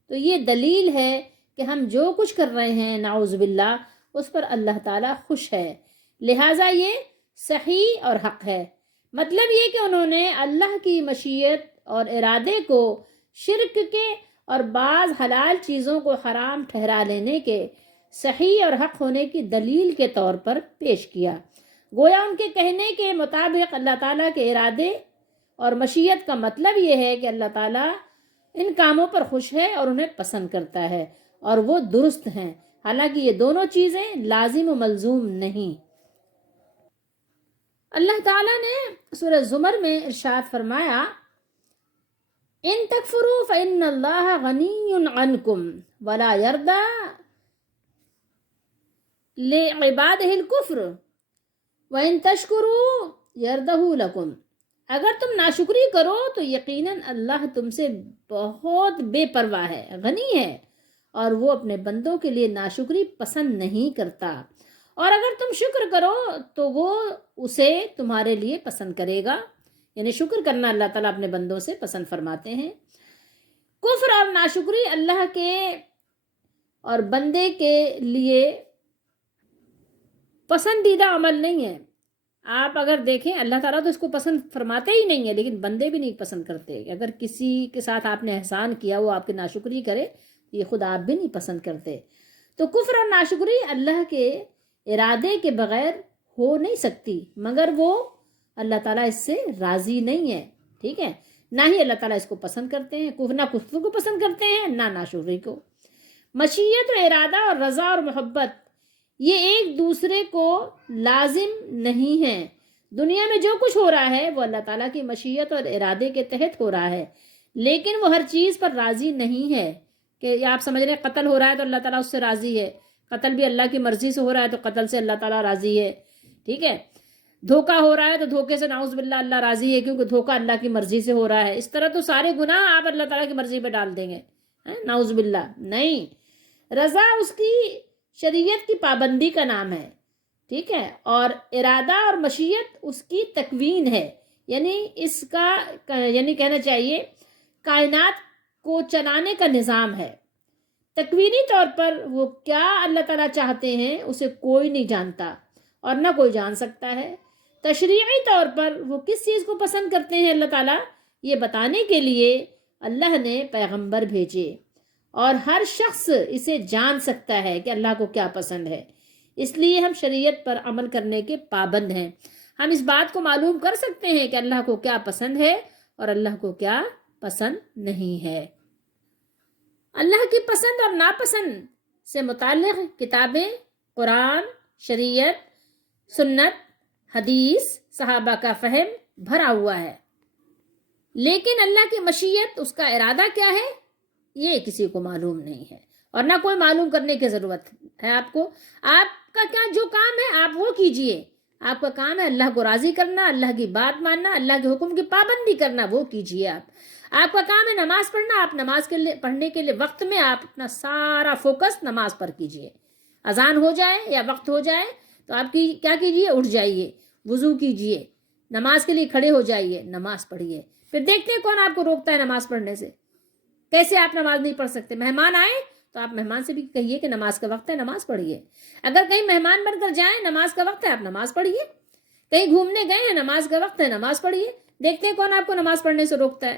تو یہ دلیل ہے کہ ہم جو کچھ کر رہے ہیں نعوذ باللہ اس پر اللہ تعالیٰ خوش ہے، لہٰذا یہ صحیح اور حق ہے۔ مطلب یہ کہ انہوں نے اللہ کی مشیت اور ارادے کو شرک کے اور بعض حلال چیزوں کو حرام ٹھہرا لینے کے صحیح اور حق ہونے کی دلیل کے طور پر پیش کیا۔ گویا ان کے کہنے کے مطابق اللہ تعالیٰ کے ارادے اور مشیت کا مطلب یہ ہے کہ اللہ تعالیٰ ان کاموں پر خوش ہے اور انہیں پسند کرتا ہے اور وہ درست ہیں، حالانکہ یہ دونوں چیزیں لازم و ملزوم نہیں۔ اللہ تعالیٰ نے سورہ زمر میں ارشاد فرمایا ان تکفروا فإن اللہ غنی عنکم ولا یرضی لعبادہ الکفر وَإِن تشکروا یردہ لکم، اگر تم ناشکری کرو تو یقیناً اللہ تم سے بہت بے پرواہ ہے، غنی ہے، اور وہ اپنے بندوں کے لیے ناشکری پسند نہیں کرتا، اور اگر تم شکر کرو تو وہ اسے تمہارے لیے پسند کرے گا۔ یعنی شکر کرنا اللہ تعالیٰ اپنے بندوں سے پسند فرماتے ہیں۔ کفر اور ناشکری اللہ کے اور بندے کے لیے پسندیدہ عمل نہیں ہے۔ آپ اگر دیکھیں اللہ تعالیٰ تو اس کو پسند فرماتے ہی نہیں ہے، لیکن بندے بھی نہیں پسند کرتے۔ اگر کسی کے ساتھ آپ نے احسان کیا وہ آپ کی ناشکری کرے، یہ خود آپ بھی نہیں پسند کرتے۔ تو کفر اور ناشکری اللہ کے ارادے کے بغیر ہو نہیں سکتی، مگر وہ اللہ تعالیٰ اس سے راضی نہیں ہے، ٹھیک ہے؟ نہ ہی اللہ تعالیٰ اس کو پسند کرتے ہیں، نہ کفر کو پسند کرتے ہیں نہ ناشکری کو۔ مشیت و ارادہ اور رضا اور محبت یہ ایک دوسرے کو لازم نہیں ہے۔ دنیا میں جو کچھ ہو رہا ہے وہ اللہ تعالیٰ کی مشیت اور ارادے کے تحت ہو رہا ہے، لیکن وہ ہر چیز پر راضی نہیں ہے۔ کہ آپ سمجھ رہے ہیں قتل ہو رہا ہے تو اللہ تعالیٰ اس سے راضی ہے، قتل بھی اللہ کی مرضی سے ہو رہا ہے تو قتل سے اللہ تعالیٰ راضی ہے، ٹھیک ہے؟ دھوکہ ہو رہا ہے تو دھوکے سے نعوذ باللہ اللہ راضی ہے، کیونکہ دھوکہ اللہ کی مرضی سے ہو رہا ہے۔ اس طرح تو سارے گناہ آپ اللہ تعالیٰ کی مرضی پہ ڈال دیں گے، نعوذ باللہ۔ نہیں، رضا اس کی شریعت کی پابندی کا نام ہے، ٹھیک ہے، اور ارادہ اور مشیت اس کی تکوین ہے، یعنی اس کا یعنی کہنا چاہیے کائنات کو چلانے کا نظام ہے۔ تکوینی طور پر وہ کیا اللہ تعالیٰ چاہتے ہیں اسے کوئی نہیں جانتا اور نہ کوئی جان سکتا ہے۔ تشریعی طور پر وہ کس چیز کو پسند کرتے ہیں اللہ تعالیٰ، یہ بتانے کے لیے اللہ نے پیغمبر بھیجے، اور ہر شخص اسے جان سکتا ہے کہ اللہ کو کیا پسند ہے۔ اس لیے ہم شریعت پر عمل کرنے کے پابند ہیں۔ ہم اس بات کو معلوم کر سکتے ہیں کہ اللہ کو کیا پسند ہے اور اللہ کو کیا پسند نہیں ہے۔ اللہ کی پسند اور ناپسند سے متعلق کتابیں قرآن، شریعت، سنت، حدیث، صحابہ کا فہم بھرا ہوا ہے، لیکن اللہ کی مشیت، اس کا ارادہ کیا ہے، یہ کسی کو معلوم نہیں ہے، اور نہ کوئی معلوم کرنے کی ضرورت ہے آپ کو۔ آپ کا کیا جو کام ہے آپ وہ کیجئے۔ آپ کا کام ہے اللہ کو راضی کرنا، اللہ کی بات ماننا، اللہ کے حکم کی پابندی کرنا، وہ کیجئے آپ کا کام ہے نماز پڑھنا، آپ نماز کے لیے پڑھنے کے لیے وقت میں آپ اپنا سارا فوکس نماز پر کیجئے۔ اذان ہو جائے یا وقت ہو جائے تو آپ کی کیا کیجئے، اٹھ جائیے، وضو کیجئے، نماز کے لیے کھڑے ہو جائیے، نماز پڑھیے۔ پھر دیکھتے ہیں کون آپ کو روکتا ہے نماز پڑھنے سے۔ کیسے آپ نماز نہیں پڑھ سکتے؟ مہمان آئے تو آپ مہمان سے بھی کہیے کہ نماز کا وقت ہے، نماز پڑھیے۔ اگر کہیں مہمان بن کر جائیں، نماز کا وقت ہے، آپ نماز پڑھیے۔ کہیں گھومنے گئے ہیں، نماز کا وقت ہے، نماز پڑھیے۔ دیکھتے ہیں کون آپ کو نماز پڑھنے سے روکتا ہے۔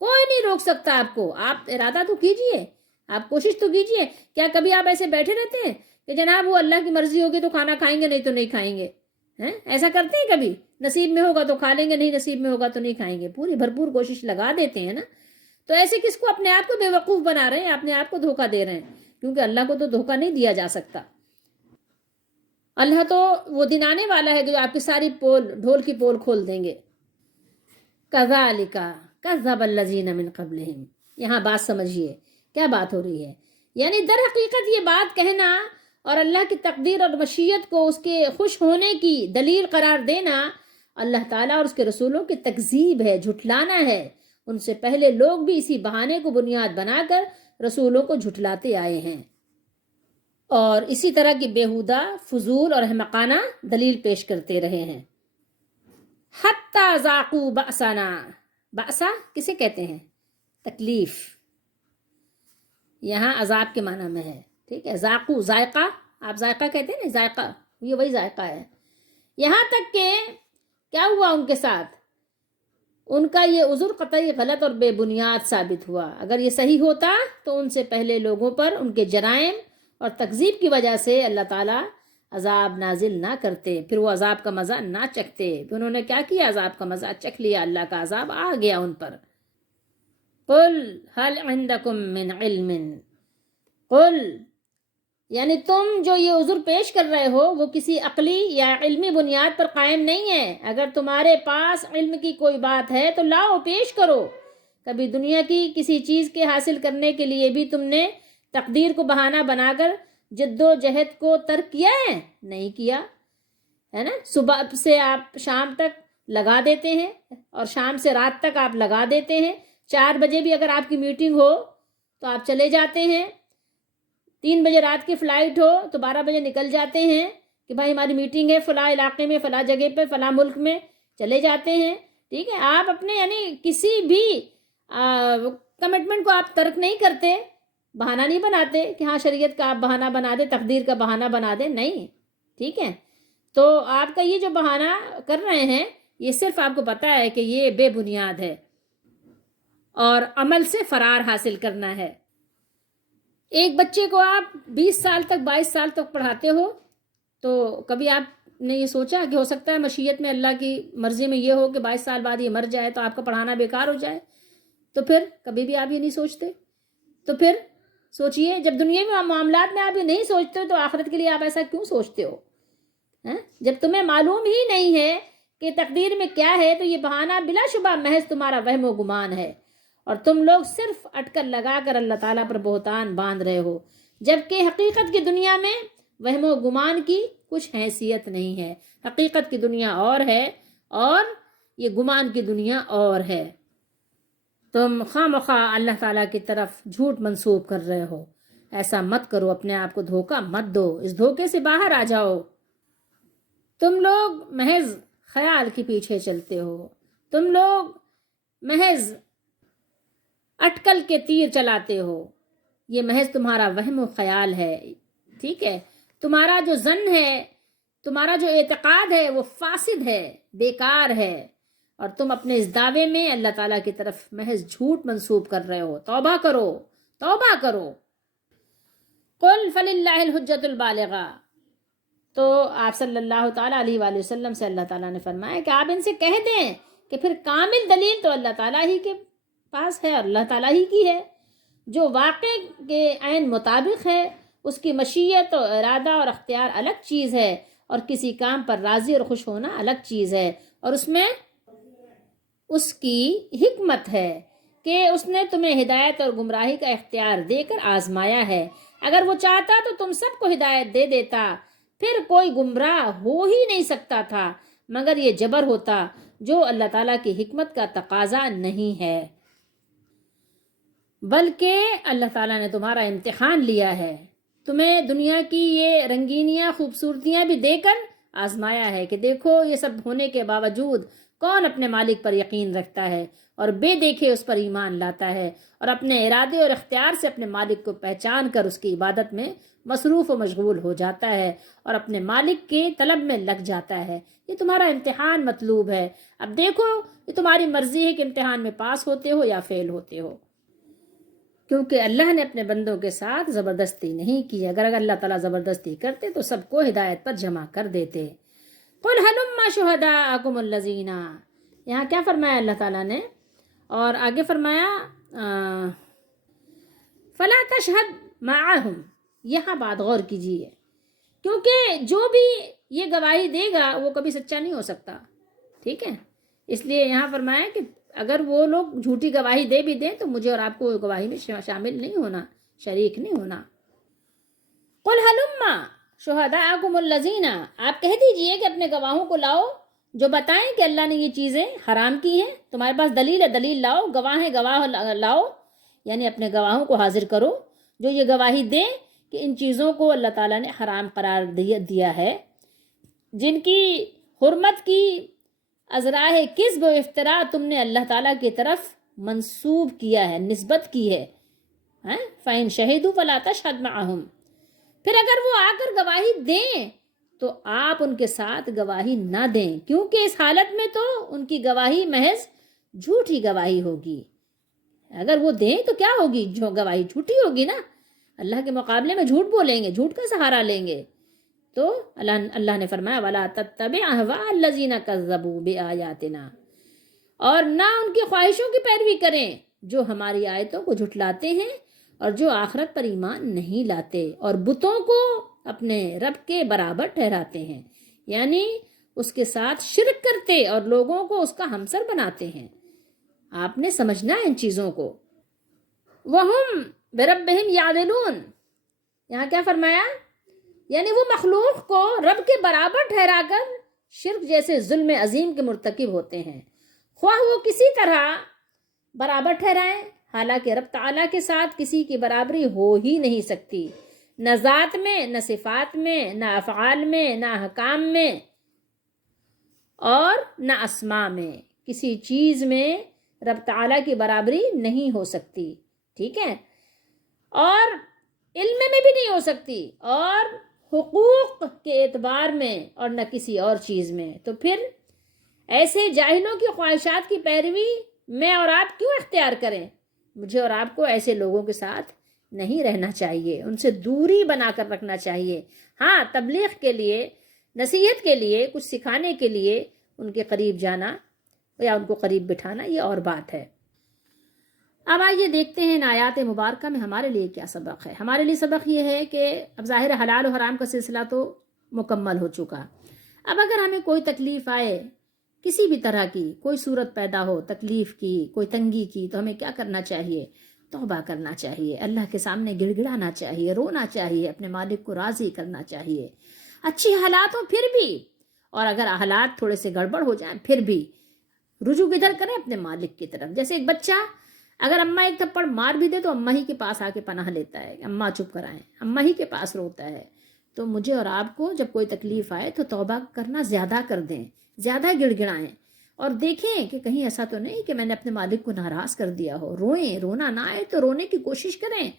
کوئی نہیں روک سکتا آپ کو۔ آپ ارادہ تو کیجئے، آپ کوشش تو کیجئے۔ کیا کبھی آپ ایسے بیٹھے رہتے ہیں کہ جناب وہ اللہ کی مرضی ہوگی تو کھانا کھائیں گے، نہیں تو نہیں کھائیں گے؟ ایسا کرتے ہیں کبھی؟ نصیب میں ہوگا تو کھا لیں گے، نہیں نصیب میں ہوگا تو نہیں کھائیں گے۔ پوری بھرپور کوشش لگا دیتے ہیں نا۔ تو ایسے کس کو اپنے آپ کو بے وقوف بنا رہے ہیں، اپنے آپ کو دھوکہ دے رہے ہیں، کیونکہ اللہ کو تو دھوکہ نہیں دیا جا سکتا۔ اللہ تو وہ دن آنے والا ہے جو آپ کی ساری پول، ڈھول کی پول کھول دیں گے۔ کذالک کذب الذین من قبلہم، یہاں بات سمجھیے کیا بات ہو رہی ہے۔ یعنی در حقیقت یہ بات کہنا اور اللہ کی تقدیر اور مشیت کو اس کے خوش ہونے کی دلیل قرار دینا اللہ تعالیٰ اور اس کے رسولوں کی تکذیب ہے، جھٹلانا ہے۔ ان سے پہلے لوگ بھی اسی بہانے کو بنیاد بنا کر رسولوں کو جھٹلاتے آئے ہیں اور اسی طرح کی بیہودہ، فضول اور احمقانہ دلیل پیش کرتے رہے ہیں۔ حتی ذاقوا بأسنا، بأسا کسے کہتے ہیں؟ تکلیف، یہاں عذاب کے معنی میں ہے، ٹھیک ہے۔ ذاقو ذائقہ، آپ ذائقہ کہتے ہیں نا، ذائقہ، یہ وہی ذائقہ ہے۔ یہاں تک کہ کیا ہوا ان کے ساتھ، ان کا یہ عذر قطعی غلط اور بے بنیاد ثابت ہوا۔ اگر یہ صحیح ہوتا تو ان سے پہلے لوگوں پر ان کے جرائم اور تکذیب کی وجہ سے اللہ تعالیٰ عذاب نازل نہ کرتے، پھر وہ عذاب کا مزہ نہ چکھتے۔ پھر انہوں نے کیا کیا، عذاب کا مزہ چکھ لیا، اللہ کا عذاب آ گیا ان پر۔ قل هل عندکم من علم، قل یعنی تم جو یہ عذر پیش کر رہے ہو وہ کسی عقلی یا علمی بنیاد پر قائم نہیں ہے۔ اگر تمہارے پاس علم کی کوئی بات ہے تو لاؤ، پیش کرو۔ کبھی دنیا کی کسی چیز کے حاصل کرنے کے لیے بھی تم نے تقدیر کو بہانہ بنا کر جد و جہد کو ترک کیا ہے؟ نہیں کیا ہے نا. صبح سے آپ شام تک لگا دیتے ہیں اور شام سے رات تک آپ لگا دیتے ہیں. 4 بجے بھی اگر آپ کی میٹنگ ہو تو آپ چلے جاتے ہیں. 3 بجے رات کی فلائٹ ہو تو 12 بجے نکل جاتے ہیں کہ بھائی ہماری میٹنگ ہے فلاں علاقے میں، فلاں جگہ پہ، فلاں ملک میں، چلے جاتے ہیں. ٹھیک ہے، آپ اپنے یعنی کسی بھی کمٹمنٹ کو آپ ترک نہیں کرتے، بہانہ نہیں بناتے کہ ہاں شریعت کا آپ بہانہ بنا دیں، تقدیر کا بہانہ بنا دیں، نہیں. ٹھیک ہے، تو آپ کا یہ جو بہانہ کر رہے ہیں یہ صرف آپ کو پتا ہے کہ یہ بے بنیاد ہے اور عمل سے فرار حاصل کرنا ہے. ایک بچے کو آپ 20 سال تک 22 سال تک پڑھاتے ہو تو کبھی آپ نے یہ سوچا کہ ہو سکتا ہے مشیت میں اللہ کی مرضی میں یہ ہو کہ 22 سال بعد یہ مر جائے تو آپ کا پڑھانا بیکار ہو جائے؟ تو پھر کبھی بھی آپ یہ نہیں سوچتے. تو پھر سوچئے، جب دنیا معاملات میں آپ یہ نہیں سوچتے تو آخرت کے لیے آپ ایسا کیوں سوچتے ہو؟ جب تمہیں معلوم ہی نہیں ہے کہ تقدیر میں کیا ہے تو یہ بہانہ بلا شبہ محض تمہارا وہم و گمان ہے اور تم لوگ صرف اٹکل لگا کر اللہ تعالیٰ پر بہتان باندھ رہے ہو، جبکہ حقیقت کی دنیا میں وہم و گمان کی کچھ حیثیت نہیں ہے. حقیقت کی دنیا اور ہے اور یہ گمان کی دنیا اور ہے. تم خواہ مخواہ اللہ تعالیٰ کی طرف جھوٹ منسوب کر رہے ہو. ایسا مت کرو، اپنے آپ کو دھوکہ مت دو، اس دھوکے سے باہر آ جاؤ. تم لوگ محض خیال کے پیچھے چلتے ہو، تم لوگ محض اٹکل کے تیر چلاتے ہو، یہ محض تمہارا وہم و خیال ہے. ٹھیک ہے، تمہارا جو ظن ہے، تمہارا جو اعتقاد ہے وہ فاسد ہے، بیکار ہے، اور تم اپنے اس دعوے میں اللہ تعالیٰ کی طرف محض جھوٹ منسوب کر رہے ہو. توبہ کرو، توبہ کرو. قل فللہ الحجۃ البالغہ. تو آپ صلی اللہ تعالیٰ علیہ وآلہ وسلم سے اللہ تعالیٰ نے فرمایا کہ آپ ان سے کہہ دیں کہ پھر کامل دلیل تو اللہ تعالیٰ ہی کے پاس ہے اور اللہ تعالیٰ ہی کی ہے، جو واقع کے عین مطابق ہے. اس کی مشیت و ارادہ اور اختیار الگ چیز ہے اور کسی کام پر راضی اور خوش ہونا الگ چیز ہے، اور اس میں اس کی حکمت ہے کہ اس نے تمہیں ہدایت اور گمراہی کا اختیار دے کر آزمایا ہے. اگر وہ چاہتا تو تم سب کو ہدایت دے دیتا، پھر کوئی گمراہ ہو ہی نہیں سکتا تھا، مگر یہ جبر ہوتا جو اللہ تعالیٰ کی حکمت کا تقاضا نہیں ہے. بلکہ اللہ تعالیٰ نے تمہارا امتحان لیا ہے، تمہیں دنیا کی یہ رنگینیاں خوبصورتیاں بھی دے کر آزمایا ہے کہ دیکھو یہ سب ہونے کے باوجود کون اپنے مالک پر یقین رکھتا ہے اور بے دیکھے اس پر ایمان لاتا ہے اور اپنے ارادے اور اختیار سے اپنے مالک کو پہچان کر اس کی عبادت میں مصروف و مشغول ہو جاتا ہے اور اپنے مالک کے طلب میں لگ جاتا ہے. یہ تمہارا امتحان مطلوب ہے. اب دیکھو یہ تمہاری مرضی ہے کہ امتحان میں پاس ہوتے ہو یا فیل ہوتے ہو، کیونکہ اللہ نے اپنے بندوں کے ساتھ زبردستی نہیں کی. اگر اللہ تعالیٰ زبردستی کرتے تو سب کو ہدایت پر جمع کر دیتے. قُلْ هَلُمَّ شُهَدَاءَكُمُ الَّذِينَ. یہاں کیا فرمایا اللہ تعالیٰ نے؟ اور آگے فرمایا فَلَا تَشْهَدْ مَعَهُمْ. یہاں بات غور کیجیے، کیونکہ جو بھی یہ گواہی دے گا وہ کبھی سچا نہیں ہو سکتا. ٹھیک ہے، اس لیے یہاں فرمایا کہ اگر وہ لوگ جھوٹی گواہی دے بھی دیں تو مجھے اور آپ کو گواہی میں شامل نہیں ہونا، شریک نہیں ہونا. قُلْ هَلُمَّ شُهَدَاءَكُمُ الَّذِينَ. آپ کہہ دیجئے کہ اپنے گواہوں کو لاؤ جو بتائیں کہ اللہ نے یہ چیزیں حرام کی ہیں. تمہارے پاس دلیل ہے، دلیل لاؤ. گواہ ہے، گواہ لاؤ. یعنی اپنے گواہوں کو حاضر کرو جو یہ گواہی دیں کہ ان چیزوں کو اللہ تعالیٰ نے حرام قرار دیا ہے، جن کی حرمت کی ازراہ کذب و افتراء تم نے اللہ تعالیٰ کی طرف منسوب کیا ہے، نسبت کی ہے. فَإِن شَهِدُوا فَلَا تَشْهَدْ مَعَهُمْ. پھر اگر وہ آ کر گواہی دیں تو آپ ان کے ساتھ گواہی نہ دیں، کیونکہ اس حالت میں تو ان کی گواہی محض جھوٹی گواہی ہوگی. اگر وہ دیں تو کیا ہوگی؟ جو گواہی جھوٹی ہوگی نا، اللہ کے مقابلے میں جھوٹ بولیں گے، جھوٹ کا سہارا لیں گے. تو اللہ نے فرمایا وَلَا تَتَّبِعْ أَهْوَاءَ الَّذِينَ كَذَّبُوا بِآيَاتِنَا. اور نہ ان کی خواہشوں کی پیروی کریں جو ہماری آیتوں کو جھٹلاتے ہیں اور جو آخرت پر ایمان نہیں لاتے اور بتوں کو اپنے رب کے برابر ٹھہراتے ہیں، یعنی اس کے ساتھ شرک کرتے اور لوگوں کو اس کا ہمسر بناتے ہیں. آپ نے سمجھنا ہے ان چیزوں کو. وَهُمْ بِرَبِّهِمْ يَعْدِلُونَ. یہاں کیا فرمایا؟ یعنی وہ مخلوق کو رب کے برابر ٹھہرا کر شرک جیسے ظلم عظیم کے مرتکب ہوتے ہیں، خواہ وہ کسی طرح برابر ٹھہرائیں، حالانکہ رب تعالیٰ کے ساتھ کسی کی برابری ہو ہی نہیں سکتی، نہ ذات میں، نہ صفات میں، نہ افعال میں، نہ احکام میں، اور نہ اسماء میں، کسی چیز میں رب تعالیٰ کی برابری نہیں ہو سکتی، ٹھیک ہے، اور علم میں بھی نہیں ہو سکتی، اور حقوق کے اعتبار میں، اور نہ کسی اور چیز میں۔ تو پھر ایسے جاہلوں کی خواہشات کی پیروی میں اور آپ کیوں اختیار کریں؟ مجھے اور آپ کو ایسے لوگوں کے ساتھ نہیں رہنا چاہیے، ان سے دوری بنا کر رکھنا چاہیے۔ ہاں، تبلیغ کے لیے، نصیحت کے لیے، کچھ سکھانے کے لیے ان کے قریب جانا یا ان کو قریب بٹھانا یہ اور بات ہے۔ اب آئیے دیکھتے ہیں ان آیات مبارکہ میں ہمارے لیے کیا سبق ہے۔ ہمارے لیے سبق یہ ہے کہ اب ظاہر حلال و حرام کا سلسلہ تو مکمل ہو چکا، اب اگر ہمیں کوئی تکلیف آئے، کسی بھی طرح کی کوئی صورت پیدا ہو تکلیف کی، کوئی تنگی کی، تو ہمیں کیا کرنا چاہیے؟ توبہ کرنا چاہیے، اللہ کے سامنے گڑ گڑانا چاہیے، رونا چاہیے، اپنے مالک کو راضی کرنا چاہیے، اچھی حالات ہوں پھر بھی، اور اگر حالات تھوڑے سے گڑبڑ ہو جائیں پھر بھی رجوع کدھر کریں؟ اپنے مالک کی طرف۔ جیسے ایک بچہ اگر اماں ایک تھپڑ مار بھی دے تو اماں ہی کے پاس آ کے پناہ لیتا ہے، اماں چپ کرائیں، اماں ہی کے پاس روتا ہے۔ تو مجھے اور آپ کو جب کوئی تکلیف آئے تو توبہ کرنا زیادہ کر دیں، زیادہ گڑ گڑائیں، اور دیکھیں کہ کہیں ایسا تو نہیں کہ میں نے اپنے مالک کو ناراض کر دیا ہو۔ روئیں، رونا نہ آئے تو رونے کی کوشش کریں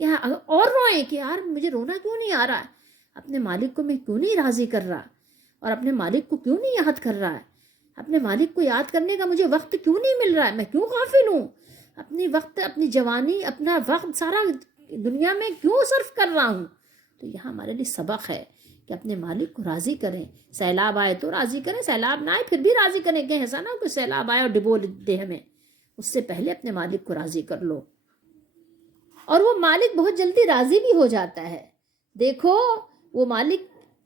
کہ اور روئیں کہ یار مجھے رونا کیوں نہیں آ رہا ہے، اپنے مالک کو میں کیوں نہیں راضی کر رہا، اور اپنے مالک کو کیوں نہیں یاد کر رہا ہے، اپنے مالک کو یاد کرنے کا مجھے وقت کیوں نہیں مل رہا ہے، میں کیوں غافل ہوں، اپنی وقت، اپنی جوانی، اپنا وقت سارا دنیا میں کیوں صرف کر رہا ہوں۔ تو یہاں ہمارے لیے سبق ہے کہ اپنے مالک کو راضی کریں، سیلاب آئے تو راضی کریں، سیلاب نہ آئے پھر بھی راضی کریں، کہ ایسا نہ کہ سیلاب آئے اور ڈبو دے ہمیں، اس سے پہلے اپنے مالک کو راضی کر لو، اور وہ مالک بہت جلدی راضی بھی ہو جاتا ہے۔ دیکھو وہ مالک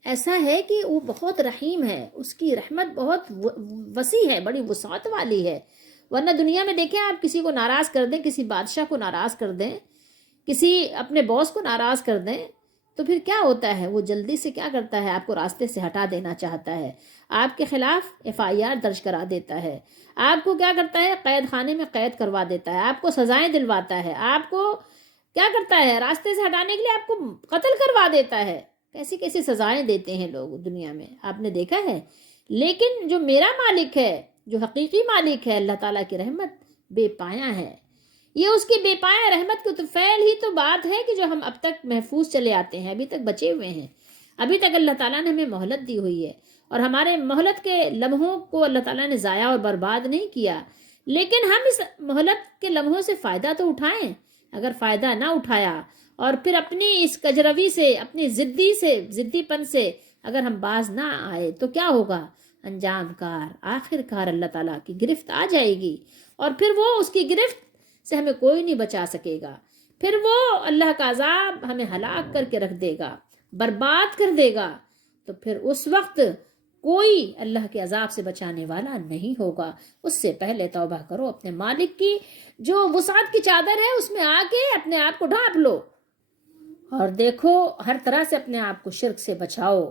ایسا ہے کہ وہ بہت رحیم ہے، اس کی رحمت بہت وسیع ہے، بڑی وسعت والی ہے، ورنہ دنیا میں دیکھیں آپ کسی کو ناراض کر دیں، کسی بادشاہ کو ناراض کر دیں، کسی اپنے باس کو ناراض کر دیں، تو پھر کیا ہوتا ہے؟ وہ جلدی سے کیا کرتا ہے؟ آپ کو راستے سے ہٹا دینا چاہتا ہے، آپ کے خلاف FIR درج کرا دیتا ہے، آپ کو کیا کرتا ہے؟ قید خانے میں قید کروا دیتا ہے، آپ کو سزائیں دلواتا ہے، آپ کو کیا کرتا ہے؟ راستے سے ہٹانے کے لیے آپ کو قتل کروا دیتا ہے۔ کیسی کیسی سزائیں دیتے ہیں لوگ دنیا میں، آپ نے دیکھا ہے۔ لیکن جو میرا مالک ہے، جو حقیقی مالک ہے، اللہ تعالیٰ کی رحمت بے پایاں ہے۔ یہ اس کی بے پایاں رحمت کو تو فعل ہی تو بات ہے کہ جو ہم اب تک محفوظ چلے آتے ہیں، ابھی تک بچے ہوئے ہیں، ابھی تک اللہ تعالیٰ نے ہمیں مہلت دی ہوئی ہے، اور ہمارے مہلت کے لمحوں کو اللہ تعالیٰ نے ضائع اور برباد نہیں کیا، لیکن ہم اس مہلت کے لمحوں سے فائدہ تو اٹھائیں۔ اگر فائدہ نہ اٹھایا اور پھر اپنی اس کجروی سے، اپنی ضدی پن سے اگر ہم باز نہ آئے تو کیا ہوگا؟ انجام کار، آخر کار اللہ تعالیٰ کی گرفت آ جائے گی، اور پھر وہ اس کی گرفت سے ہمیں کوئی نہیں بچا سکے گا، پھر وہ اللہ کا عذاب ہمیں ہلاک کر کے رکھ دے گا، برباد کر دے گا، تو پھر اس وقت کوئی اللہ کے عذاب سے بچانے والا نہیں ہوگا۔ اس سے پہلے توبہ کرو، اپنے مالک کی جو وسعت کی چادر ہے اس میں آ کے اپنے آپ کو ڈھانپ لو، اور دیکھو ہر طرح سے اپنے آپ کو شرک سے بچاؤ،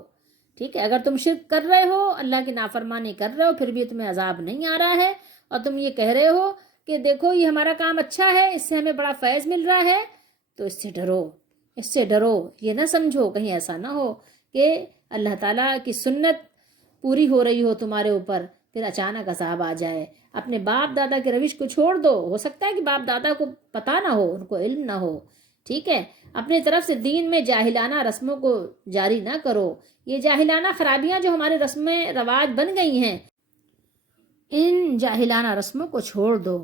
ٹھیک ہے۔ اگر تم شرک کر رہے ہو، اللہ کی نافرمانی کر رہے ہو، پھر بھی تمہیں عذاب نہیں آ رہا ہے، اور تم یہ کہہ رہے ہو کہ دیکھو یہ ہمارا کام اچھا ہے، اس سے ہمیں بڑا فیض مل رہا ہے، تو اس سے ڈرو، اس سے ڈرو، یہ نہ سمجھو کہیں ایسا نہ ہو کہ اللہ تعالیٰ کی سنت پوری ہو رہی ہو تمہارے اوپر، پھر اچانک عذاب آ جائے۔ اپنے باپ دادا کے روش کو چھوڑ دو، ہو سکتا ہے کہ باپ دادا کو پتہ نہ ہو، ان کو علم نہ ہو، ٹھیک ہے۔ اپنے طرف سے دین میں جاہلانہ رسموں کو جاری نہ کرو، یہ جاہلانہ خرابیاں جو ہمارے رسمیں رواج بن گئی ہیں، ان جاہلانہ رسموں کو چھوڑ دو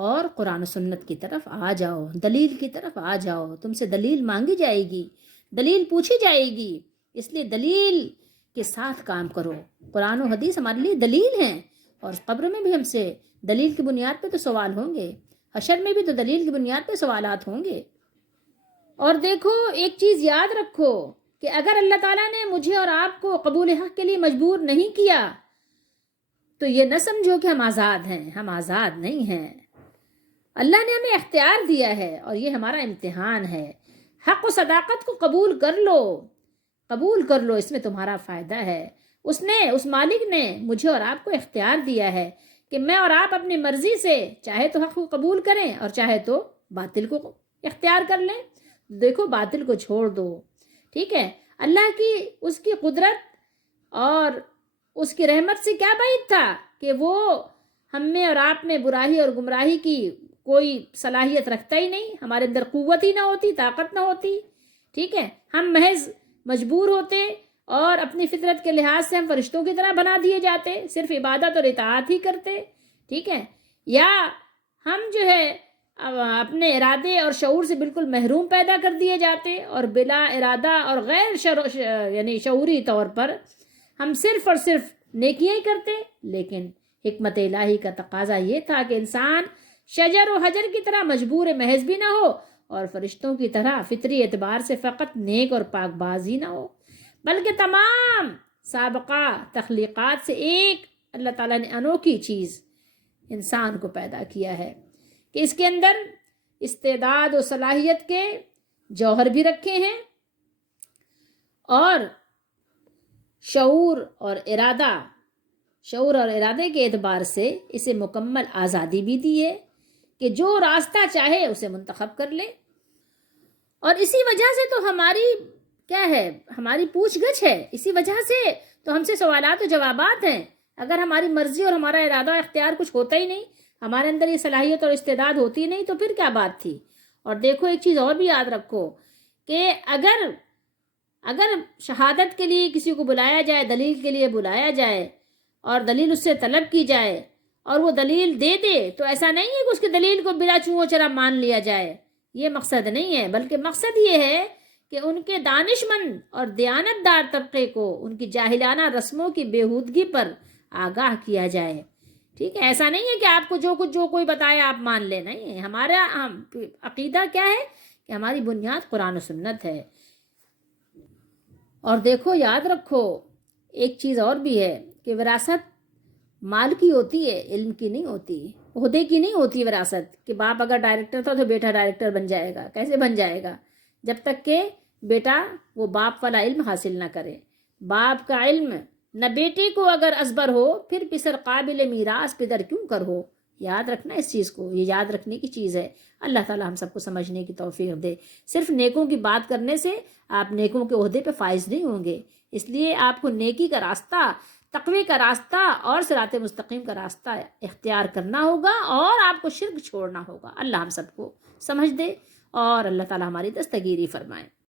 اور قرآن و سنت کی طرف آ جاؤ، دلیل کی طرف آ جاؤ۔ تم سے دلیل مانگی جائے گی، دلیل پوچھی جائے گی، اس لیے دلیل کے ساتھ کام کرو۔ قرآن و حدیث ہمارے لیے دلیل ہیں، اور قبر میں بھی ہم سے دلیل کی بنیاد پہ تو سوال ہوں گے، حشر میں بھی تو دلیل کی بنیاد پہ سوالات ہوں گے۔ اور دیکھو ایک چیز یاد رکھو کہ اگر اللہ تعالیٰ نے مجھے اور آپ کو قبول حق کے لیے مجبور نہیں کیا تو یہ نہ سمجھو کہ ہم آزاد ہیں، ہم آزاد نہیں ہیں۔ اللہ نے ہمیں اختیار دیا ہے، اور یہ ہمارا امتحان ہے۔ حق و صداقت کو قبول کر لو، قبول کر لو، اس میں تمہارا فائدہ ہے۔ اس مالک نے مجھے اور آپ کو اختیار دیا ہے کہ میں اور آپ اپنی مرضی سے چاہے تو حق کو قبول کریں اور چاہے تو باطل کو اختیار کر لیں۔ دیکھو باطل کو چھوڑ دو، ٹھیک ہے۔ اللہ کی اس کی قدرت اور اس کی رحمت سے کیا بعید تھا کہ وہ ہم میں اور آپ میں برائی اور گمراہی کی کوئی صلاحیت رکھتا ہی نہیں، ہمارے اندر قوت ہی نہ ہوتی، طاقت نہ ہوتی، ٹھیک ہے۔ ہم محض مجبور ہوتے اور اپنی فطرت کے لحاظ سے ہم فرشتوں کی طرح بنا دیے جاتے، صرف عبادت اور اطاعت ہی کرتے، ٹھیک ہے۔ یا ہم جو ہے اپنے ارادے اور شعور سے بالکل محروم پیدا کر دیے جاتے اور بلا ارادہ اور غیر یعنی شعوری طور پر ہم صرف اور صرف نیکیاں ہی کرتے۔ لیکن حکمت الہی کا تقاضا یہ تھا کہ انسان شجر و حجر کی طرح مجبور محض بھی نہ ہو اور فرشتوں کی طرح فطری اعتبار سے فقط نیک اور پاک باز ہی نہ ہو، بلکہ تمام سابقہ تخلیقات سے ایک اللہ تعالیٰ نے انوکھی چیز انسان کو پیدا کیا ہے کہ اس کے اندر استعداد و صلاحیت کے جوہر بھی رکھے ہیں اور شعور اور ارادے کے اعتبار سے اسے مکمل آزادی بھی دی ہے کہ جو راستہ چاہے اسے منتخب کر لے۔ اور اسی وجہ سے تو ہماری کیا ہے، ہماری پوچھ گچھ ہے، اسی وجہ سے تو ہم سے سوالات و جوابات ہیں۔ اگر ہماری مرضی اور ہمارا ارادہ و اختیار کچھ ہوتا ہی نہیں، ہمارے اندر یہ صلاحیت اور استعداد ہوتی نہیں، تو پھر کیا بات تھی۔ اور دیکھو ایک چیز اور بھی یاد رکھو کہ اگر شہادت کے لیے کسی کو بلایا جائے، دلیل کے لیے بلایا جائے اور دلیل اس سے طلب کی جائے اور وہ دلیل دے دے، تو ایسا نہیں ہے کہ اس کی دلیل کو بلا چوں و چرا مان لیا جائے، یہ مقصد نہیں ہے، بلکہ مقصد یہ ہے کہ ان کے دانشمند اور دیانتدار طبقے کو ان کی جاہلانہ رسموں کی بےہودگی پر آگاہ کیا جائے، ٹھیک ہے۔ ایسا نہیں ہے کہ آپ کو جو کوئی بتائے آپ مان لیں، نہیں، ہمارا عقیدہ کیا ہے کہ ہماری بنیاد قرآن و سنت ہے۔ اور دیکھو یاد رکھو ایک چیز اور بھی ہے کہ وراثت مال کی ہوتی ہے، علم کی نہیں ہوتی، عہدے کی نہیں ہوتی وراثت، کہ باپ اگر ڈائریکٹر تھا تو بیٹا ڈائریکٹر بن جائے گا، کیسے بن جائے گا جب تک کہ بیٹا وہ باپ والا علم حاصل نہ کرے۔ باپ کا علم نہ بیٹے کو اگر ازبر ہو، پھر پسر قابل میراث پدر کیوں کر ہو۔ یاد رکھنا اس چیز کو، یہ یاد رکھنے کی چیز ہے۔ اللہ تعالی ہم سب کو سمجھنے کی توفیق دے۔ صرف نیکوں کی بات کرنے سے آپ نیکوں کے عہدے پہ فائز نہیں ہوں گے، اس لیے آپ کو نیکی کا راستہ، تقوی کا راستہ اور صراط مستقیم کا راستہ اختیار کرنا ہوگا اور آپ کو شرک چھوڑنا ہوگا۔ اللہ ہم سب کو سمجھ دے اور اللہ تعالی ہماری دستگیری فرمائے۔